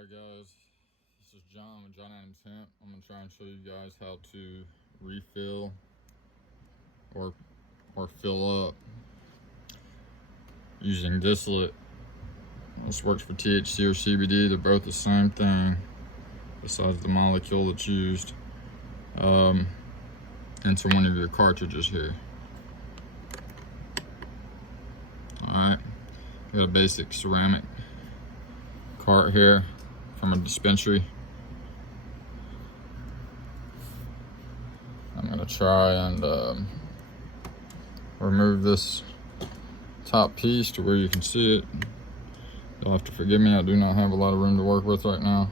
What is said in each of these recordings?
Alright guys, this is John with John Adams Hemp. I'm going to try and show you guys how to refill or fill up using distillate. This works for THC or CBD. They're both the same thing besides the molecule that's used into one of your cartridges here. Alright, got a basic ceramic cart here from a dispensary. I'm gonna try and remove this top piece to where you can see it. You'll have to forgive me, I do not have a lot of room to work with right now.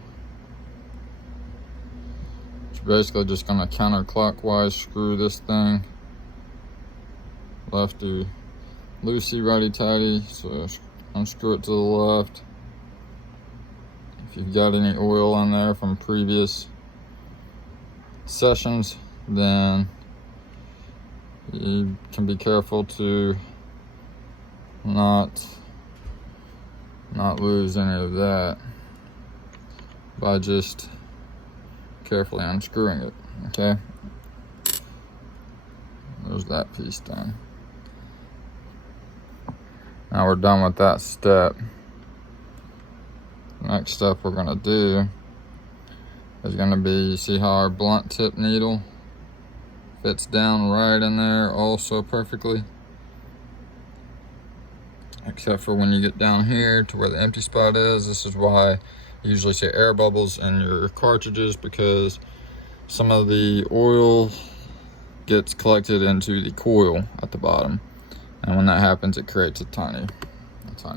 So basically just gonna counterclockwise screw this thing. Lefty loosey, righty tighty, so unscrew it to the left. If you've got any oil in there from previous sessions, then you can be careful to not lose any of that by just carefully unscrewing it. Okay, there's that piece done. Now we're done with that step. Next step we're gonna do is gonna be, you see how our blunt tip needle fits down right in there also perfectly, except for when you get down here to where the empty spot is. This is why I usually say air bubbles in your cartridges, because some of the oil gets collected into the coil at the bottom, and when that happens it creates a tiny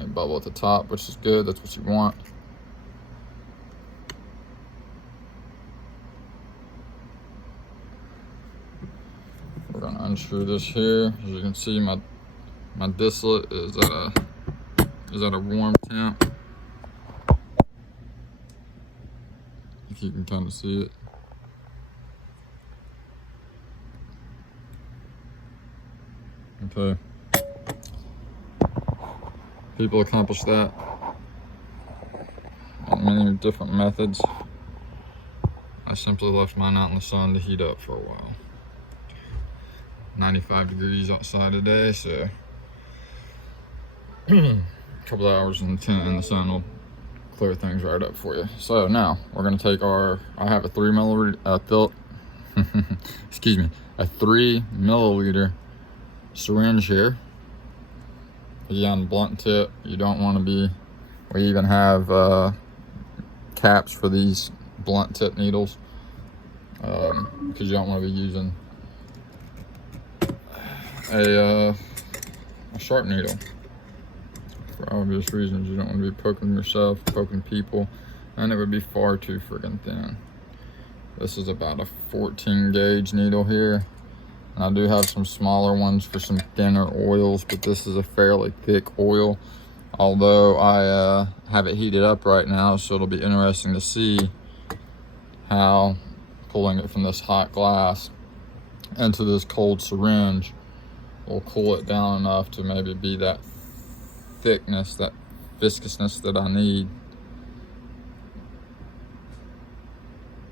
bubble at the top, which is good. That's what you want. We're gonna unscrew this here. As you can see, my distillate is at a warm temp. If you can kind of see it. Okay. People accomplish that in many different methods. I simply left mine out in the sun to heat up for a while. 95 degrees outside today, so a couple of hours in the sun will clear things right up for you. So now we're gonna take I have a 3 milliliter excuse me, a 3 milliliter syringe here. On blunt tip, you don't want to be, we even have caps for these blunt tip needles, because you don't want to be using a sharp needle for obvious reasons. You don't want to be poking yourself, poking people, and it would be far too friggin' thin. This is about a 14 gauge needle here. And I do have some smaller ones for some thinner oils, but this is a fairly thick oil, although I have it heated up right now, so it'll be interesting to see how pulling it from this hot glass into this cold syringe will cool it down enough to maybe be that thickness, that viscousness that I need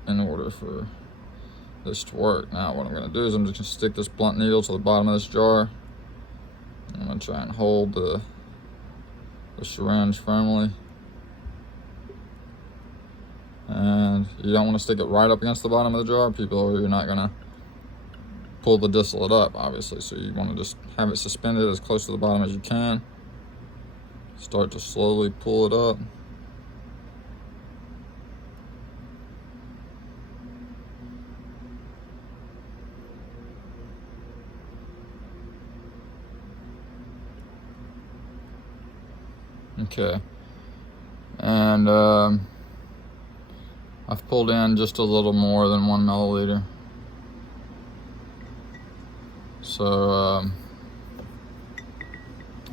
in order for this to work. Now what I'm going to do is I'm just going to stick this blunt needle to the bottom of this jar. I'm going to try and hold the syringe firmly, and you don't want to stick it right up against the bottom of the jar, people, or you're not going to pull the distillate up, obviously. So you want to just have it suspended as close to the bottom as you can. Start to slowly pull it up. Okay, and I've pulled in just a little more than 1 milliliter. So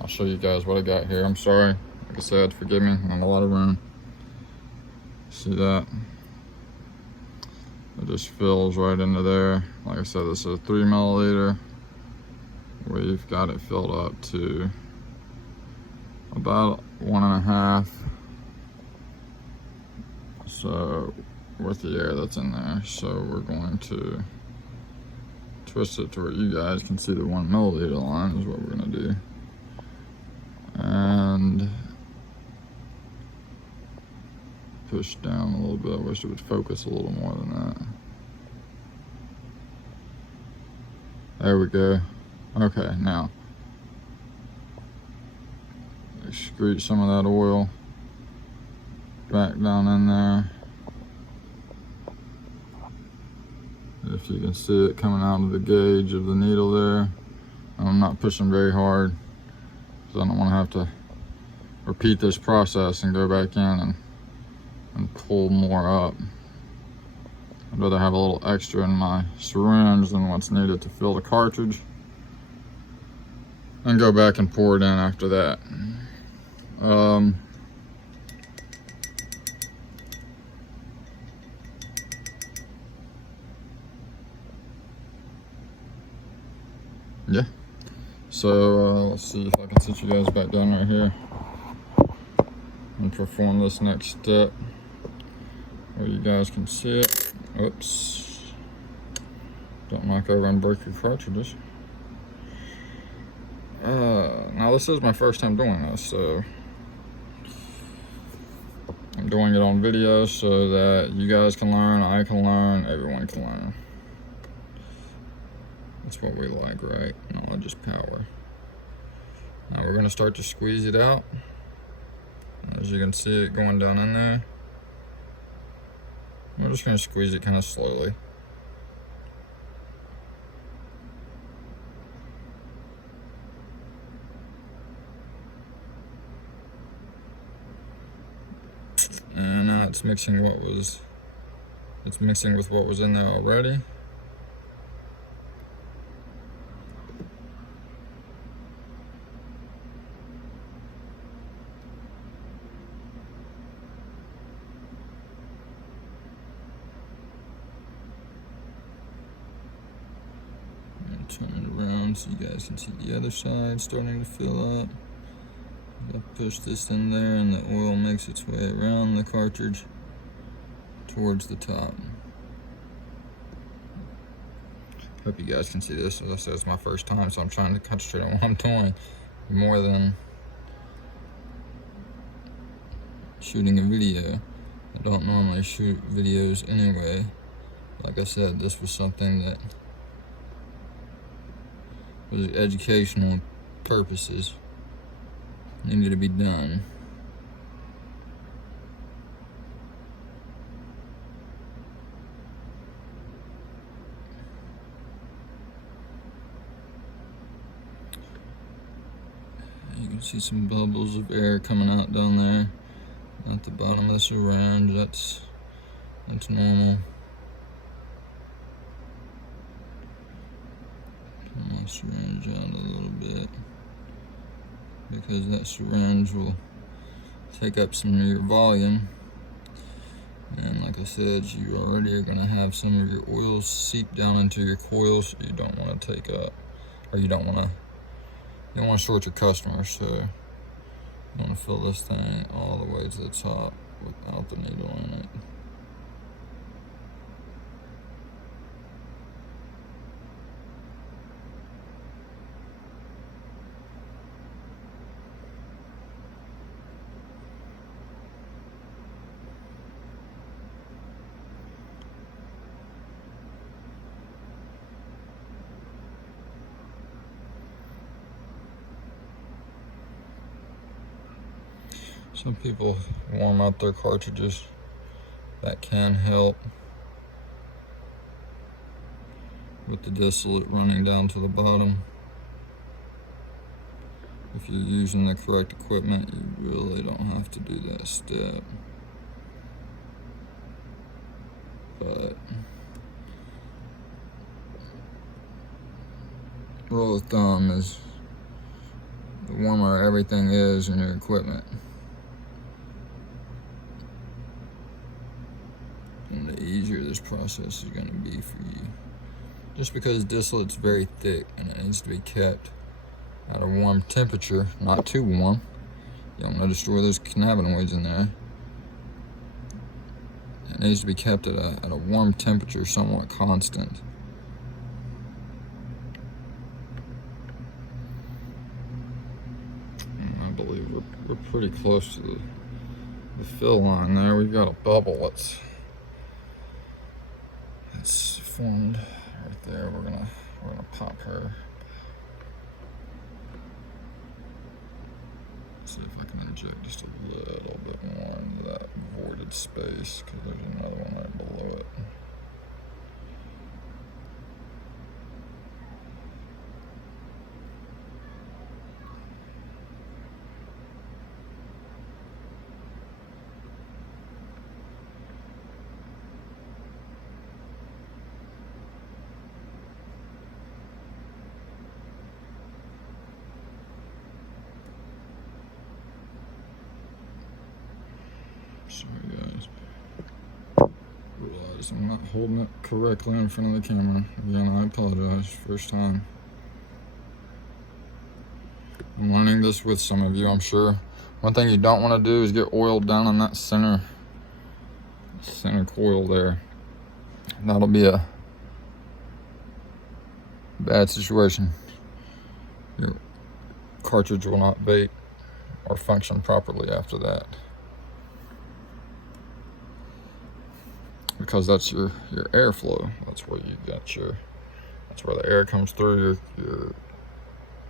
I'll show you guys what I got here. I'm sorry, like I said, forgive me, not a lot of room. See that? It just fills right into there. Like I said, this is a 3 milliliter. We've got it filled up to about 1.5 So with the air that's in there, so we're going to twist it to where you guys can see the 1 milliliter line is what we're going to do. And push down a little bit. I wish it would focus a little more than that. There we go. Okay, now excrete some of that oil back down in there. If you can see it coming out of the gauge of the needle there. I'm not pushing very hard because I don't want to have to repeat this process and go back in and pull more up. I'd rather have a little extra in my syringe than what's needed to fill the cartridge, and go back and pour it in after that. Yeah, so let's see if I can sit you guys back down right here and perform this next step where you guys can see it. Oops, don't knock over and break your cartridges. Now this is my first time doing this, so I'm doing it on video so that you guys can learn, I can learn, everyone can learn. That's what we like, right? Knowledge is power. Now we're gonna start to squeeze it out. As you can see it going down in there. We're just gonna squeeze it kind of slowly. And now it's mixing with what was in there already. Turn it around so you guys can see the other side starting to fill up. I'll push this in there and the oil makes its way around the cartridge towards the top. Hope you guys can see this. As I said, it's my first time, so I'm trying to concentrate on what I'm doing more than shooting a video. I don't normally shoot videos anyway. Like I said, this was something that was educational purposes. Needed to be done. You can see some bubbles of air coming out down there at the bottom of the syringe. That's normal. Pull my syringe out a little bit, because that syringe will take up some of your volume. And like I said, you already are going to have some of your oils seep down into your coils, so you don't want to take up, or you don't want to short your customers. So you want to fill this thing all the way to the top without the needle in it. Some people warm up their cartridges. That can help with the distillate running down to the bottom. If you're using the correct equipment, you really don't have to do that step. But rule of thumb is the warmer everything is in your equipment, and the easier this process is going to be for you. Just because distillate's very thick and it needs to be kept at a warm temperature, not too warm. You don't want to destroy those cannabinoids in there. It needs to be kept at a warm temperature, somewhat constant. And I believe we're pretty close to the fill line there. We've got a bubble that's formed right there. We're gonna pop her. See if I can inject just a little bit more into that voided space, because there's another one right below it. Sorry guys, realize I'm not holding it correctly in front of the camera. Again, I apologize, first time. I'm learning this with some of you, I'm sure. One thing you don't want to do is get oil down on that center coil there. That'll be a bad situation. Your cartridge will not vape or function properly after that, because that's your airflow. That's where you got that's where the air comes through your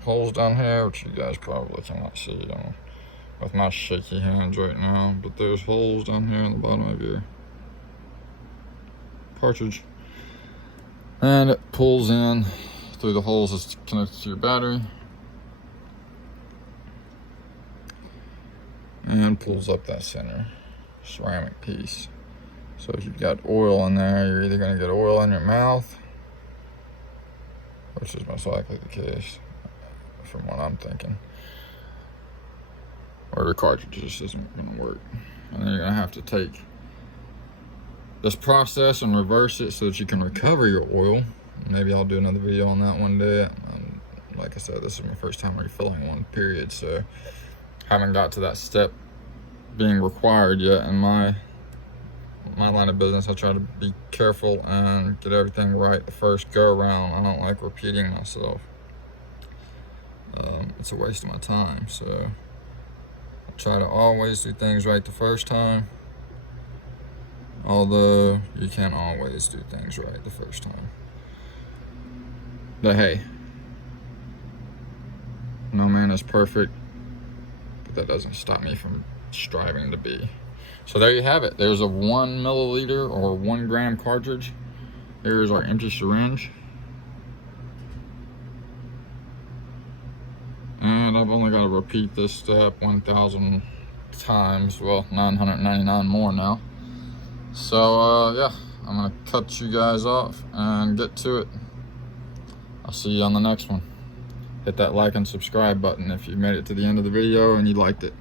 holes down here, which you guys probably cannot see with my shaky hands right now, but there's holes down here in the bottom of your cartridge, and it pulls in through the holes that's connected to your battery and pulls up that center ceramic piece. So if you've got oil in there, you're either going to get oil in your mouth, which is most likely the case from what I'm thinking, or the cartridge just isn't going to work. And then you're going to have to take this process and reverse it so that you can recover your oil. Maybe I'll do another video on that one day. Like I said, this is my first time refilling one, period, so haven't got to that step being required yet in my line of business. I try to be careful and get everything right the first go around. I don't like repeating myself. It's a waste of my time, so I try to always do things right the first time, although you can't always do things right the first time. But hey, no man is perfect, but that doesn't stop me from striving to be. So there you have it. There's a 1 milliliter or 1 gram cartridge. Here's our empty syringe. And I've only got to repeat this step 1,000 times. Well, 999 more now. So yeah, I'm gonna cut you guys off and get to it. I'll see you on the next one. Hit that like and subscribe button if you made it to the end of the video and you liked it.